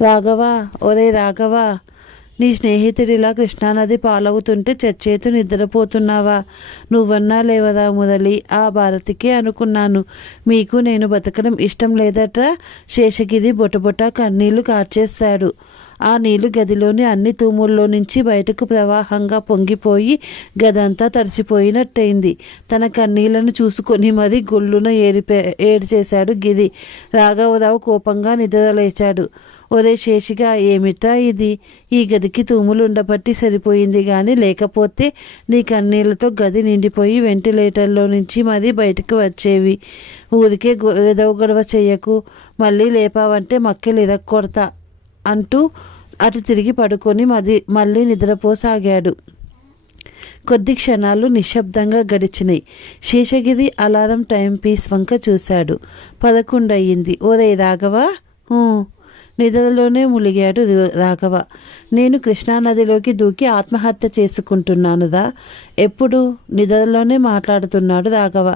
రాఘవా, ఒరే రాఘవా, నీ స్నేహితుడిలా కృష్ణానది పాలవుతుంటే చచ్చేతు నిద్రపోతున్నావా? నువ్వన్నా లేవదా మురళి? ఆ భారతికే అనుకున్నాను. మీకు నేను బతకడం ఇష్టం లేదట. శేషగిరి బొటబొట కన్నీళ్లు కార్చేస్తాడు. ఆ నీళ్లు గదిలోని అన్ని తూముల్లో నుంచి బయటకు ప్రవాహంగా పొంగిపోయి గదంతా తడిసిపోయినట్టయింది. తన కన్నీళ్లను చూసుకొని మరీ గొల్లున ఏడిచేశాడు గిరి. రాఘవరావు కోపంగా నిద్రలేచాడు. ఒరే శేషిగా, ఏమిటా ఇది? ఈ గదికి తూములు ఉండబట్టి సరిపోయింది గాని లేకపోతే నీ కన్నీళ్లతో గది నిండిపోయి వెంటిలేటర్లో నుంచి మరీ బయటకు వచ్చేవి. ఊరికే గొడవ చెయ్యకు. మళ్ళీ లేపావంటే మక్కెలు ఇరక్కొడతా అంటూ అటు తిరిగి పడుకొని మళ్ళీ నిద్రపోసాగాడు. కొద్ది క్షణాలు నిశ్శబ్దంగా గడిచినాయి. శేషగిరి అలారం టైం పీస్ వంక చూశాడు. 11 అయ్యింది. ఓరే రాఘవ. నిద్రలోనే ములిగాడు రాఘవ. నేను కృష్ణానదిలోకి దూకి ఆత్మహత్య చేసుకుంటున్నానుదా? ఎప్పుడు? నిద్రలోనే మాట్లాడుతున్నాడు రాఘవ.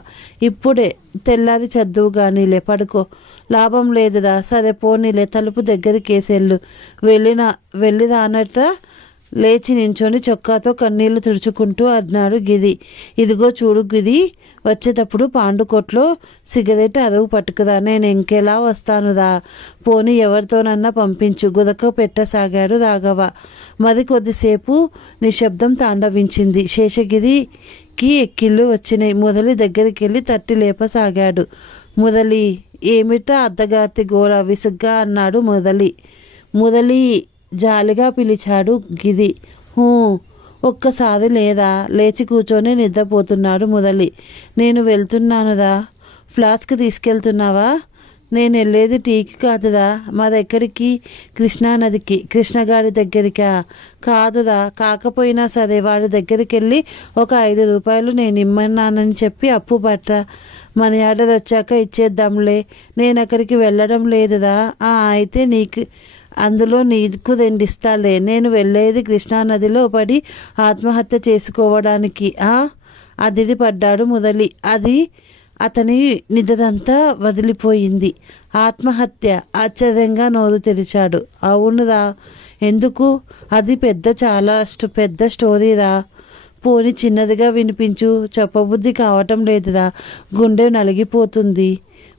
ఇప్పుడే. తెల్లారి చదువు గానీలే, పడుకో. లాభం లేదురా. సరే పోనీలే, తలుపు దగ్గరికేసెళ్ళు. వెళ్ళి రానట లేచి నించొని చొక్కాతో కన్నీళ్లు తుడుచుకుంటూ అన్నాడు గిరి. ఇదిగో చూడు గిరి, వచ్చేటప్పుడు పాండుకోట్లో సిగరెట్ అరువు పట్టుకురా. నేను ఇంకెలా వస్తానురా? పోనీ ఎవరితోనన్నా పంపించు. గుదక పెట్టసాగాడు రాఘవ. మరి కొద్దిసేపు నిశ్శబ్దం తాండవించింది. శేషగిరికి ఎక్కిళ్ళు వచ్చినాయి. మురళి దగ్గరికి వెళ్ళి తట్టి లేపసాగాడు. మురళి, ఏమిటా అర్ధగాతి గోళ? విసుగ్గా అన్నాడు మురళి జాలిగా పిలిచాడు గిరి. ఒక్కసారి లేదా? లేచి కూర్చొని నిద్రపోతున్నాడు మురళి. నేను వెళ్తున్నానురా. ఫ్లాస్క్ తీసుకెళ్తున్నావా? నేను వెళ్ళేది టీకి కాదురా. మరెక్కడికి? కృష్ణానదికి. కృష్ణగారి దగ్గరికా? కాదురా. కాకపోయినా సరే వాడి దగ్గరికి వెళ్ళి ఒక 5 రూపాయలు నేను ఇమ్మన్నానని చెప్పి అప్పు పట్ట. మనీ ఆర్డర్ వచ్చాక ఇచ్చేద్దాంలే. నేను అక్కడికి వెళ్ళడం లేదురా. అయితే అందులో నీకు 2 ఇస్తాలే. నేను వెళ్ళేది కృష్ణానదిలో పడి ఆత్మహత్య చేసుకోవడానికి. అదిరి పడ్డాడు మురళి. అది అతని నిద్రంతా వదిలిపోయింది. ఆత్మహత్య? ఆశ్చర్యంగా నోరు తెరిచాడు. అవునురా. ఎందుకు? అది చాలా పెద్ద స్టోరీరా. పోని చిన్నదిగా వినిపించు. చెప్పబుద్ధి కావటం లేదురా. గుండె నలిగిపోతుంది.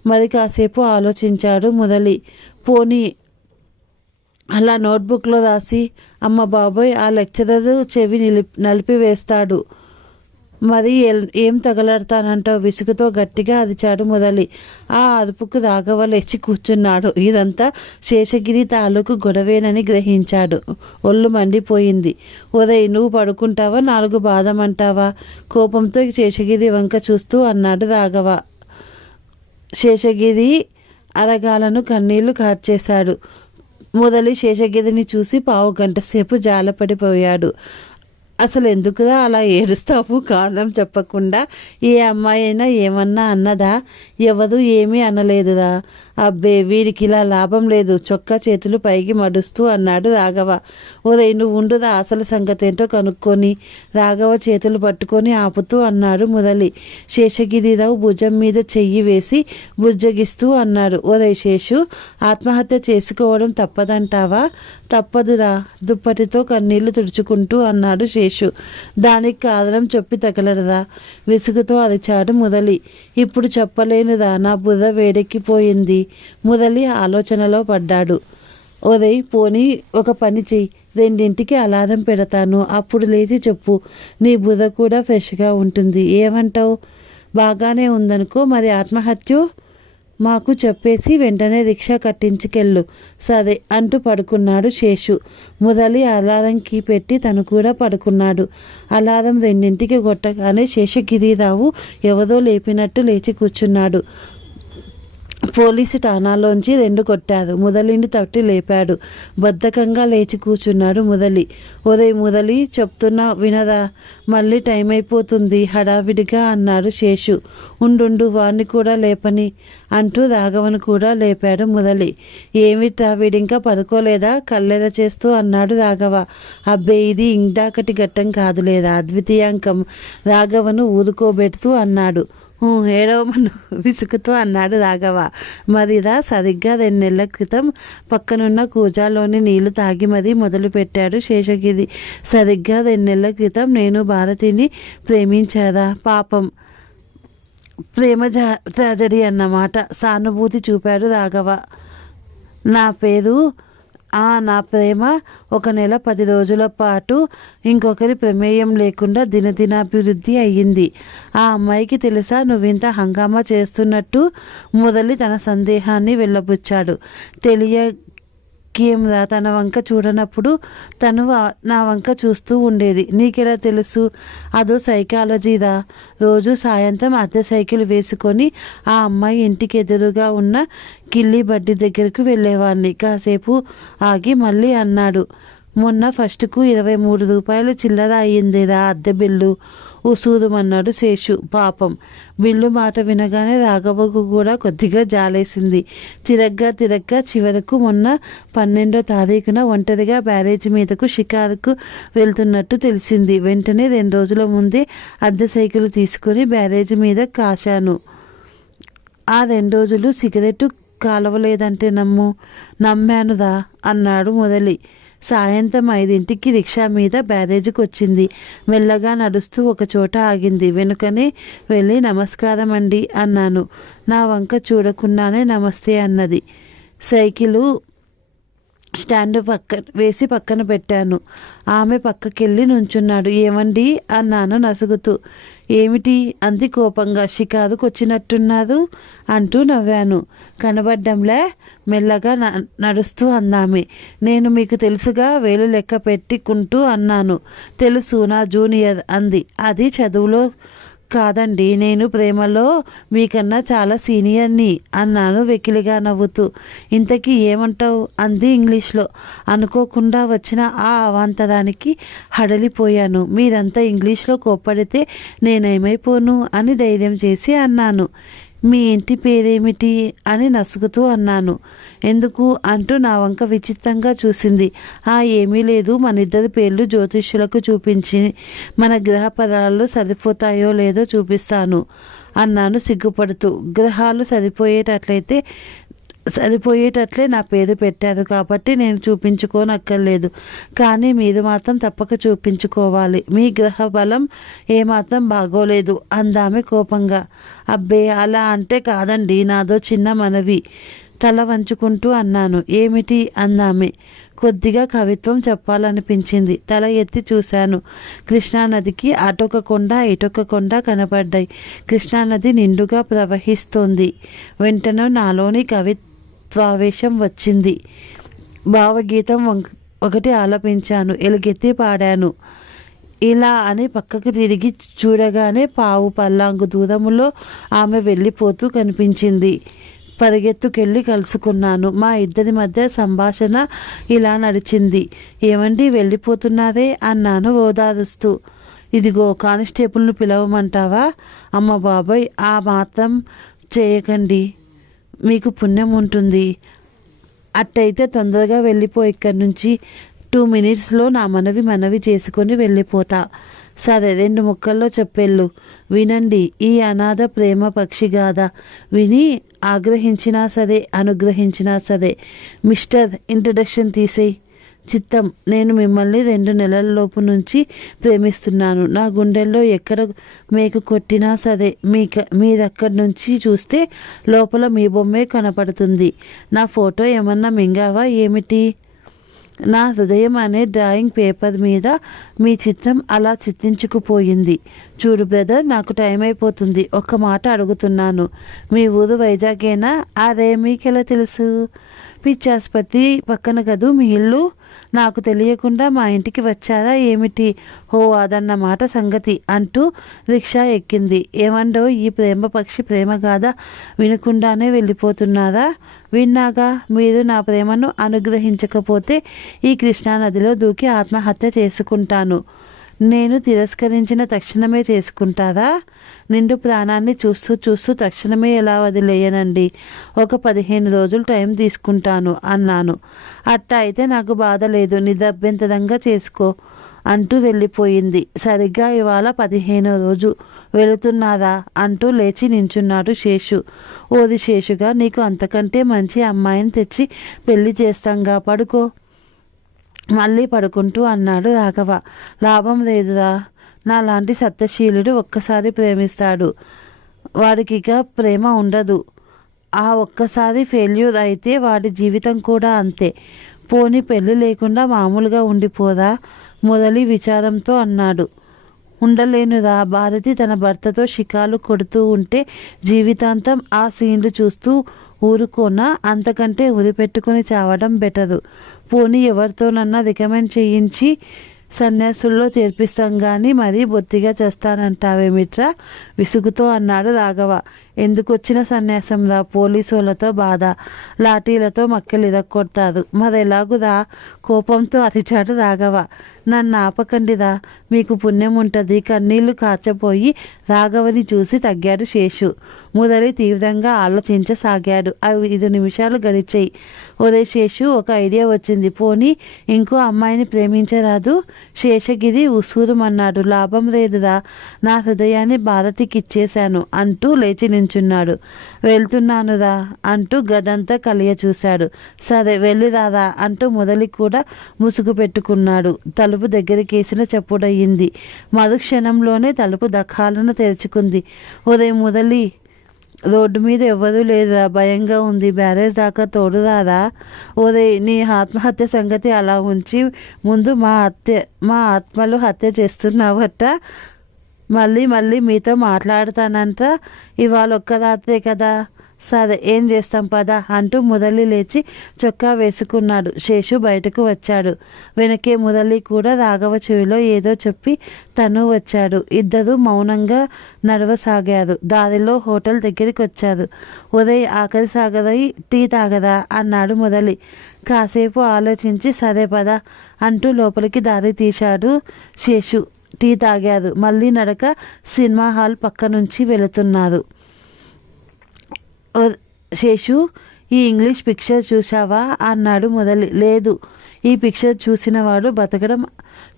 మరి కాసేపు ఆలోచించాడు మురళి. పోనీ అలా నోట్బుక్లో రాసి. అమ్మ బాబోయ్, ఆ లెక్చరర్ చెవి నలిపివేస్తాడు. మరి ఏం తగలడతానంటావు? విసుగుతో గట్టిగా అరిచాడు మురళి. ఆ అరుపుకు రాఘవ లేచి కూర్చున్నాడు. ఇదంతా శేషగిరి తాలూకు గొడవేనని గ్రహించాడు. ఒళ్ళు మండిపోయింది. ఒరేయ్, నువ్వు పడుకుంటావా? 4 బాధమంటావా? కోపంతో శేషగిరి వంక చూస్తూ అన్నాడు రాఘవ. శేషగిరి అరగాలను కన్నీళ్లు కార్చేశాడు. మురళి శేషగిరిని చూసి 1/2 గంట సేపు జాలపడిపోయాడు. అసలు ఎందుకురా అలా ఏడుస్తావు? కారణం చెప్పకుండా. ఏ అమ్మాయి అయినా ఏమన్నా అన్నదా? ఎవరు ఏమీ అనలేదురా. అబ్బే, వీరికి ఇలా లాభం లేదు. చొక్కా చేతులు పైకి మడుస్తూ అన్నాడు రాఘవ. ఓరే, నువ్వు ఉండురా, అసలు సంగతేంటో కనుక్కొని. రాఘవ చేతులు పట్టుకొని ఆపుతూ అన్నాడు మురళి. శేషగిరిరావు భుజం మీద చెయ్యి వేసి బుజ్జగిస్తూ అన్నాడు. ఓరే శేషు, ఆత్మహత్య చేసుకోవడం తప్పదంటావా? తప్పదురా. దుప్పటితో కన్నీళ్లు తుడుచుకుంటూ అన్నాడు శేషు. దానికి కారణం చెప్పి తగలడదా? విసుగుతో అరిచాడు మురళి. ఇప్పుడు చెప్పలేనురా. నా బుర్ర వేడెక్కిపోయింది. మురళి ఆలోచనలో పడ్డాడు. ఓరేయ్, పోనీ ఒక పని చెయ్యి. 2ంటికి అలారం పెడతాను. అప్పుడు లేచి చెప్పు. నీ బుర్ర కూడా ఫ్రెష్గా ఉంటుంది. ఏమంటావు? బాగానే ఉందనుకో. మరి ఆత్మహత్య మాకు చెప్పేసి వెంటనే రిక్షా కట్టించుకెళ్ళు. సరే అంటూ పడుకున్నాడు శేషు. మురళి అలారం కీ పెట్టి తను కూడా పడుకున్నాడు. అలారం 2ంటికి కొట్టగానే శేషగిరిరావు ఎవరో లేపినట్టు లేచి కూర్చున్నాడు. పోలీసు ఠాణాలోంచి 2 కొట్టారు. మురళిని తట్టి లేపాడు. బద్ధకంగా లేచి కూర్చున్నాడు మురళి. ఒరే మురళి, చెప్తున్నా వినరా? మళ్ళీ టైం అయిపోతుంది హడావిడిగా అన్నాడు శేషు. ఉండు, వాణ్ణి కూడా లేపని అంటూ రాఘవను కూడా లేపాడు మురళి. ఏమిటా, వీడింకా పడుకోలేదా? కల్లెర చేస్తూ అన్నాడు రాఘవ. అబ్బే, ఇది ఇందాకటి ఘట్టం కాదులేదా, ద్వితీయాంకం. రాఘవను ఊరుకోబెడుతూ అన్నాడు. ఏడవమను విసుగుతూ అన్నాడు రాఘవ. మరిరా సరిగ్గా 2 నెలల క్రితం పక్కనున్న కూజాలోని నీళ్లు తాగి మరీ మొదలుపెట్టాడు శేషగిరి. సరిగ్గా 2 నెలల క్రితం నేను భారతిని ప్రేమించారా? పాపం, ప్రేమ ట్రాజడీ అన్నమాట. సానుభూతి చూపాడు రాఘవ. నా ప్రేమ 1 నెల 10 రోజుల పాటు ఇంకొకరి ప్రమేయం లేకుండా దినదినాభివృద్ధి అయ్యింది. ఆ అమ్మాయికి తెలుసా నువ్వింత హంగామా చేస్తున్నట్టు? మురళి తన సందేహాన్ని వెళ్ళబుచ్చాడు. తెలియకేంరా, తన వంక చూడనప్పుడు తను నా వంక చూస్తూ ఉండేది. నీకెలా తెలుసు? అదో సైకాలజీరా. రోజు సాయంత్రం అద్దె సైకిల్ వేసుకొని ఆ అమ్మాయి ఇంటికి ఎదురుగా ఉన్న కిల్లి బడ్డీ దగ్గరకు వెళ్ళేవాడిని. కాసేపు ఆగి మళ్ళీ అన్నాడు, మొన్న ఫస్ట్కు 23 రూపాయలు చిల్లర అయ్యిందిరా అద్దె బిల్లు. ఉసూరుమన్నాడు శేషు. పాపం, బిల్లు మాట వినగానే రాఘవకు కూడా కొద్దిగా జాలేసింది. తిరగ్గా చివరకు మొన్న 12వ తారీఖున ఒంటరిగా బ్యారేజీ మీదకు షికారుకు వెళ్తున్నట్టు తెలిసింది. వెంటనే 2 రోజుల ముందే అద్దె సైకిల్ తీసుకుని బ్యారేజీ మీద కాశాను. ఆ 2 రోజులు సిగరెట్టు కాలవలేదంటే నమ్మానురా అన్నాడు మురళి. సాయంత్రం 5ంటికి రిక్షా మీద బ్యారేజీకి వచ్చింది. మెల్లగా నడుస్తూ ఒక చోట ఆగింది. వెనుకనే వెళ్ళి నమస్కారం అండి అన్నాను. నా వంక చూడకుండానే నమస్తే అన్నది. సైకిలు స్టాండ్ వేసి పక్కన పెట్టాను. ఆమె పక్కకెళ్ళి నుంచున్నాడు. ఏమండి అన్నాను నసుగుతూ. ఏమిటి అంది కోపంగా. షికారుకు వచ్చినట్టున్నారు అంటూ నవ్వాను. కనబడ్డంలే మెల్లగా నడుస్తూ అందామె. నేను మీకు తెలుసుగా వేలు లెక్క పెట్టుకుంటూ అన్నాను. తెలుసు, నా జూనియర్ అంది. అది చదువులో కాదండి, నేను ప్రేమలో మీకన్నా చాలా సీనియర్ని అన్నాను వెకిలిగా నవ్వుతూ. ఇంతకీ ఏమంటావు అంది ఇంగ్లీష్లో. అనుకోకుండా వచ్చిన ఆ అవాంతరానికి హడలిపోయాను. మీరంతా ఇంగ్లీష్లో కోప్పడితే నేనేమైపోను అని ధైర్యం చేసి అన్నాను. మీ ఇంటి పేరేమిటి అని నసుగుతూ అన్నాను. ఎందుకు అంటూ నా వంక విచిత్రంగా చూసింది. ఏమీ లేదు, మనిద్దరి పేర్లు జ్యోతిష్యులకు చూపించి మన గ్రహ పదాలు సరిపోతాయో లేదో చూపిస్తాను అన్నాను సిగ్గుపడుతూ. గ్రహాలు సరిపోయేటట్లే నా పేరు పెట్టారు కాబట్టి నేను చూపించుకోనక్కర్లేదు. కానీ మీరు మాత్రం తప్పక చూపించుకోవాలి. మీ గ్రహ బలం ఏమాత్రం బాగోలేదు అందామె కోపంగా. అబ్బే, అలా అంటే కాదండి, నాదో చిన్న మనవి తల వంచుకుంటూ అన్నాను. ఏమిటి అందామె. కొద్దిగా కవిత్వం చెప్పాలనిపించింది. తల ఎత్తి చూశాను. కృష్ణానదికి అటొక కొండ ఇటొక కొండ కనపడ్డాయి. కృష్ణానది నిండుగా ప్రవహిస్తోంది. వెంటనే నాలోని కవిత్వావేశం వచ్చింది. భావగీతం ఒకటి ఆలపించాను. ఎలుగెత్తి పాడాను. ఇలా అని పక్కకు తిరిగి చూడగానే పావు పల్లాంగు దూరములో ఆమె వెళ్ళిపోతూ కనిపించింది. పరిగెత్తుకెళ్ళి కలుసుకున్నాను. మా ఇద్దరి మధ్య సంభాషణ ఇలా నడిచింది. ఏమండి వెళ్ళిపోతున్నారే అన్నాను ఓదారుస్తూ. ఇదిగో కానిస్టేబుల్ను పిలవమంటావా? అమ్మ బాబాయ్, ఆ మాత్రం చేయకండి, మీకు పుణ్యం ఉంటుంది. అట్టయితే తొందరగా వెళ్ళిపో ఇక్కడి నుంచి. 2 మినిట్స్లో నా మనవి చేసుకొని వెళ్ళిపోతా. సరే, 2 ముక్కల్లో చెప్పెళ్ళు. వినండి ఈ అనాథ ప్రేమ పక్షిగాథ. విని ఆగ్రహించినా సరే అనుగ్రహించినా సరే. మిస్టర్, ఇంట్రడక్షన్ తీసేయి. చిత్తం, నేను మిమ్మల్ని 2 నెలలలోపు నుంచి ప్రేమిస్తున్నాను. నా గుండెల్లో ఎక్కడ మేకు కొట్టినా సరే మీరక్కడి నుంచి చూస్తే లోపల మీ బొమ్మే కనపడుతుంది. నా ఫోటో ఏమన్నా మింగావా ఏమిటి? నా హృదయం అనే డ్రాయింగ్ పేపర్ మీద మీ చిత్రం అలా చిత్రించుకుపోయింది. చూడు బ్రదర్, నాకు టైం అయిపోతుంది. ఒక్క మాట అడుగుతున్నాను. మీ ఊరు వైజాగేనా? అరే, మీకెలా తెలుసు? పిచ్చాసుపత్రి పక్కన కదూ మీ ఇల్లు. నాకు తెలియకుండా మా ఇంటికి వచ్చారా ఏమిటి? అదన్నమాట సంగతి అంటూ రిక్షా ఎక్కింది. ఏమండో, ఈ ప్రేమ పక్షి ప్రేమ గాథ వినకుండానే వెళ్ళిపోతున్నారా? విన్నాగా. మీరు నా ప్రేమను అనుగ్రహించకపోతే ఈ కృష్ణానదిలో దూకి ఆత్మహత్య చేసుకుంటాను. నేను తిరస్కరించిన తక్షణమే చేసుకుంటారా? నిండు ప్రాణాన్ని చూస్తూ తక్షణమే ఎలా వదిలేయనండి. ఒక 15 రోజులు టైం తీసుకుంటాను అన్నాను. అట్ట అయితే నాకు బాధ లేదు, నిరభ్యంతరంగా చేసుకో అంటూ వెళ్ళిపోయింది. సరిగ్గా ఇవాళ 15వ రోజు. వెళుతున్నారా అంటూ లేచి నించున్నాడు శేషు. ఓది శేషుగా, నీకు అంతకంటే మంచి అమ్మాయిని తెచ్చి పెళ్లి చేస్తాంగా, పడుకో. మళ్ళీ పడుకుంటూ అన్నాడు రాఘవ. లాభం లేదురా, నాలాంటి సత్యశీలుడు ఒక్కసారి ప్రేమిస్తాడు, వాడికి ఇక ప్రేమ ఉండదు. ఆ ఒక్కసారి ఫెయిల్యూర్ అయితే వాడి జీవితం కూడా అంతే. పోని పెళ్ళి లేకుండా మామూలుగా ఉండిపోదా? మొదలి విచారంతో అన్నాడు. ఉండలేనురా. భారతి తన భర్తతో షికాలు కొడుతూ ఉంటే జీవితాంతం ఆ సీన్లు చూస్తూ ఊరుకోనా? అంతకంటే ఉరిపెట్టుకుని చావడం బెటరు. పోనీ ఎవరితోనన్నా రికమెండ్ చేయించి సన్యాసుల్లో చేర్పిస్తాం గాని మరీ బొత్తిగా చేస్తానంటావేమిట్రా? విసుగుతో అన్నాడు రాఘవ. ఎందుకొచ్చిన సన్యాసం రా? పోలీసులతో బాధ, లాఠీలతో మక్కలు ఇరక్కొడతారు. మరెలాగురా? కోపంతో అరిచాడు రాఘవ. నన్ను ఆపకండిరా, మీకు పుణ్యం ఉంటుంది. కన్నీళ్లు కార్చపోయి రాఘవని చూసి తగ్గాడు శేషు. మురళి తీవ్రంగా ఆలోచించసాగాడు. 5 నిమిషాలు గడిచాయి. ఒరే శేషు, ఒక ఐడియా వచ్చింది. పోనీ ఇంకో అమ్మాయిని ప్రేమించరాదు? శేషగిరి ఉసూరుమన్నాడు. లాభం లేదురా, నా హృదయాన్ని భారతికి ఇచ్చేశాను అంటూ లేచి నించున్నాడు. వెళ్తున్నానురా అంటూ గదంతా కలియ చూశాడు. సరే వెళ్ళిరారా అంటూ మురళి కూడా ముసుగు పెట్టుకున్నాడు. తలుపు దగ్గరికేసిన చప్పుడయ్యింది. మరుక్షణంలోనే తలుపు దఖాలను తెరుచుకుంది. ఒరే మురళి, రోడ్డు మీద ఎవ్వరూ లేదురా, భయంగా ఉంది. బ్యారేజ్ దాకా తోడురారా? ఓరే, నీ ఆత్మహత్య సంగతి అలా ఉంచి ముందు మా ఆత్మలు హత్య చేస్తున్నావట. మళ్ళీ మీతో మాట్లాడతానంట. ఇవాళ ఒక్క రాత్రే కదా. సరే, ఏం చేస్తాం పదా అంటూ మురళి లేచి చొక్కా వేసుకున్నాడు. శేషు బయటకు వచ్చాడు. వెనకే మురళి కూడా రాఘవ చెవిలో ఏదో చెప్పి తను వచ్చాడు. ఇద్దరూ మౌనంగా నడవసాగారు. దారిలో హోటల్ దగ్గరికి వచ్చారు. ఉదయ్ ఆకలి సాగదై టీ తాగదా అన్నాడు మురళి. కాసేపు ఆలోచించి సరే పదా అంటూ లోపలికి దారి తీశాడు శేషు. టీ తాగారు. మళ్ళీ నడక సినిమా హాల్ పక్క నుంచి వెళుతున్నారు. శేషు, ఈ ఇంగ్లీష్ పిక్చర్ చూసావా అన్నాడు మురళి. లేదు, ఈ పిక్చర్ చూసినవాడు బతకడం,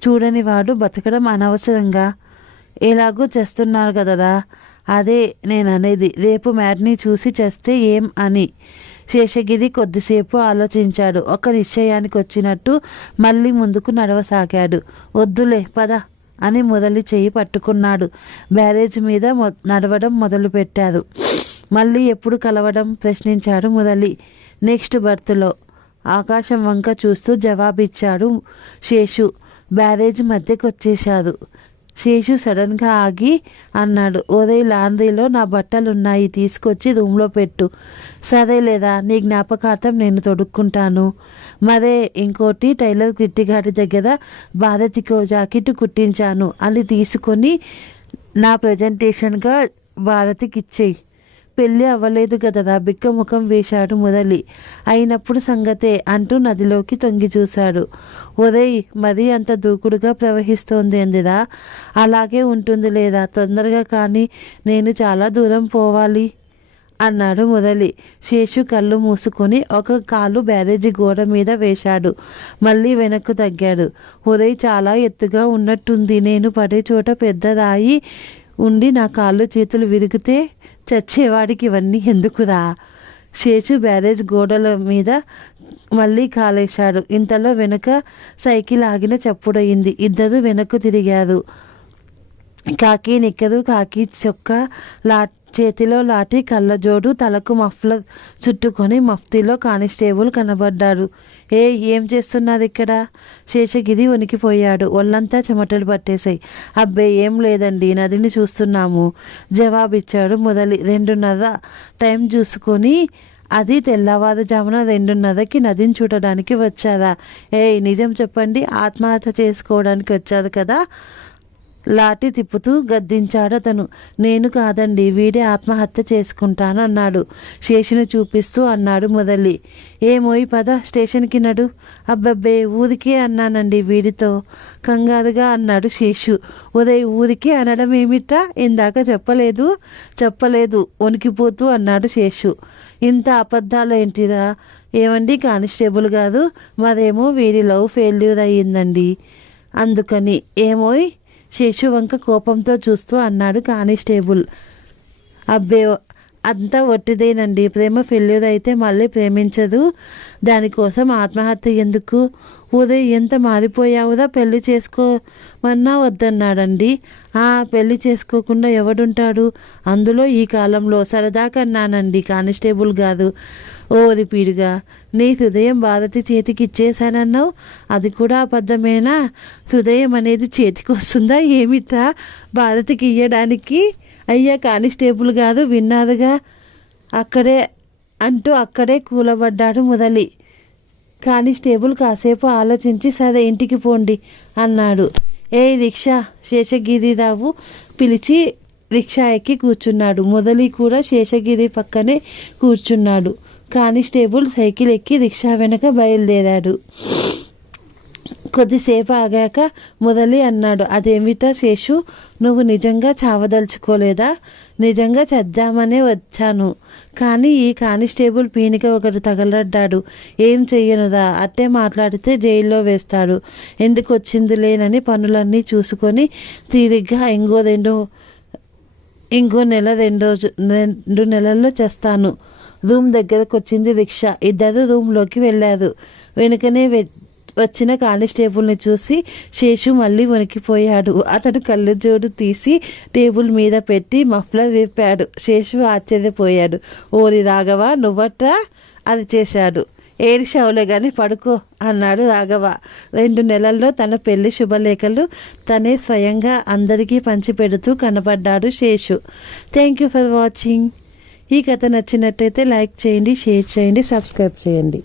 చూడనివాడు బతకడం అనవసరంగా. ఎలాగో చేస్తున్నారు కదరా. అదే నేననేది. రేపు మ్యాట్ని చూసి చేస్తే ఏం అని. శేషగిరి కొద్దిసేపు ఆలోచించాడు. ఒక నిశ్చయానికి వచ్చినట్టు మళ్ళీ ముందుకు నడవసాగాడు. వద్దులే పద అని మురళి చెయ్యి పట్టుకున్నాడు. బ్యారేజ్ మీద నడవడం మొదలుపెట్టారు. మళ్ళీ ఎప్పుడు కలవడం ప్రశ్నించాడు మురళి. నెక్స్ట్ బర్త్లో. ఆకాశం వంక చూస్తూ జవాబిచ్చాడు శేషు. బ్యారేజ్ మధ్యకు వచ్చేశారు. శేషు సడన్గా ఆగి అన్నాడు. ఓరే, లాండ్రీలో నా బట్టలున్నాయి, తీసుకొచ్చి రూమ్లో పెట్టు. సరే లేదా, నీ జ్ఞాపకార్థం నేను తొడుక్కుంటాను. మరే ఇంకోటి, టైలర్ కిట్టిగాడి దగ్గర భారతికో జాకెట్ కుట్టించాను, అది తీసుకొని నా ప్రజెంటేషన్గా భారతికి ఇచ్చేయి. పెళ్ళి అవ్వలేదు కదరా, బిక్కముఖం వేశాడు మురళి. అయినప్పుడు సంగతే అంటూ నదిలోకి తొంగి చూశాడు. ఒరేయ్, మరీ అంత దూకుడుగా ప్రవహిస్తోంది ఎందురా? అలాగే ఉంటుంది లేదా, తొందరగా కానీ, నేను చాలా దూరం పోవాలి అన్నాడు మురళి. శేషు కళ్ళు మూసుకొని ఒక కాలు బ్యారేజీ గోడ మీద వేశాడు. మళ్ళీ వెనక్కు తగ్గాడు. ఒరేయ్, చాలా ఎత్తుగా ఉన్నట్టుంది. నేను పడే చోట పెద్ద రాయి ఉండి నా కాళ్ళు చేతులు విరిగితే చచ్చేవాడికి ఇవన్నీ ఎందుకురా? శేషు బ్యారేజ్ గోడల మీద మళ్ళీ కాలేశాడు. ఇంతలో వెనుక సైకిల్ ఆగిన చప్పుడయింది. ఇద్దరు వెనక్కు తిరిగారు. కాకి నిక్కరు, కాకి చొక్కా, చేతిలో లాఠీ, కళ్ళజోడు, తలకు మఫ్లర్ చుట్టుకొని మఫ్తీలో కానిస్టేబుల్ కనబడ్డాడు. ఏం చేస్తున్నారు ఇక్కడ? శేషగిరి వణికిపోయాడు. ఒళ్ళంతా చెమటలు పట్టేశాయి. అబ్బే, ఏం లేదండి, నదిని చూస్తున్నాము జవాబిచ్చాడు మురళి. 2:30 టైం చూసుకొని, అది తెల్లవారుజామున 2:30కి నదిని చూడడానికి వచ్చారా? నిజం చెప్పండి, ఆత్మహత్య చేసుకోవడానికి వచ్చారు కదా? లాఠీ తిప్పుతూ గద్దించాడు అతను. నేను కాదండి, వీడే ఆత్మహత్య చేసుకుంటాను అన్నాడు. శేషుని చూపిస్తూ అన్నాడు మురళి. ఏమోయి పద, స్టేషన్కి నడు. అబ్బబ్బే, ఊరికే అన్నానండి వీడితో కంగారుగా అన్నాడు శేషు. ఉదయ్, ఊరికే అనడం ఏమిటా? ఇందాక చెప్పలేదు వణికిపోతూ అన్నాడు శేషు. ఇంత అబద్ధాలు ఏంటిరా? ఏమండి కానిస్టేబుల్ గారు, మరేమో వీడి లవ్ ఫెయిల్యూర్ అయ్యిందండి అందుకని. ఏమోయ్ శేషు వంక కోపంతో చూస్తూ అన్నాడు కానిస్టేబుల్. అబ్బే అంతా ఒట్టిదేనండి. ప్రేమ ఫెయిల్యూర్ అయితే మళ్ళీ ప్రేమించదు. దానికోసం ఆత్మహత్య ఎందుకు? ఉదయ్ ఎంత మారిపోయావురా, పెళ్లి చేసుకోమన్నా వద్దన్నాడండి. పెళ్లి చేసుకోకుండా ఎవడుంటాడు? అందులో ఈ కాలంలో. సరదా కన్నానండి కానిస్టేబుల్ గారు. ఓరి పీడుగా, నీ హృదయం భారతి చేతికి ఇచ్చేశానన్నావు, అది కూడా అబద్ధమేనా? హృదయం అనేది చేతికి వస్తుందా ఏమిటా భారతికి ఇయ్యడానికి? అయ్యా కానిస్టేబుల్ గారు విన్నారుగా అక్కడే అంటూ అక్కడే కూలబడ్డాడు మురళి. కానిస్టేబుల్ కాసేపు ఆలోచించి సరే ఇంటికి పోండి అన్నాడు. రిక్షా శేషగిరిరావు పిలిచి రిక్షా ఎక్కి కూర్చున్నాడు. మురళి కూడా శేషగిరి పక్కనే కూర్చున్నాడు. కానిస్టేబుల్ సైకిల్ ఎక్కి రిక్షా వెనక బయలుదేరాడు. కొద్దిసేపు ఆగాక మురళి అన్నాడు, అదేమిటా శేషు, నువ్వు నిజంగా చావదలుచుకోలేదా? నిజంగా చద్దామనే వచ్చాను, కానీ ఈ కానిస్టేబుల్ పీనిక ఒకడు తగలడ్డాడు. ఏం చెయ్యనుదా? అట్టే మాట్లాడితే జైల్లో వేస్తాడు. ఎందుకు వచ్చిందిలేనని పనులన్నీ చూసుకొని తీరిగ్గా ఇంకో నెల 2 నెలల్లో చేస్తాను. రూమ్ దగ్గరకు వచ్చింది రిక్షా. ఇద్దరు రూమ్లోకి వెళ్ళారు. వెనుకనే వచ్చిన కానిస్టేబుల్ని చూసి శేషు మళ్ళీ వణికిపోయాడు. అతడు కళ్ళజోడు తీసి టేబుల్ మీద పెట్టి మఫ్లర్ విప్పాడు. శేషు ఆశ్చర్యపోయాడు. ఓరి రాఘవ, నువ్వట్రా అది చేశాడు. ఏడిశావులే గాని పడుకో అన్నాడు రాఘవ. 2 నెలల్లో తన పెళ్లి శుభలేఖలు తనే స్వయంగా అందరికీ పంచిపెడుతూ కనబడ్డాడు Seshu. Thank you for watching. ఈ కథ నచ్చినట్టయితే లైక్ చేయండి, షేర్ చేయండి, సబ్స్క్రైబ్ చేయండి.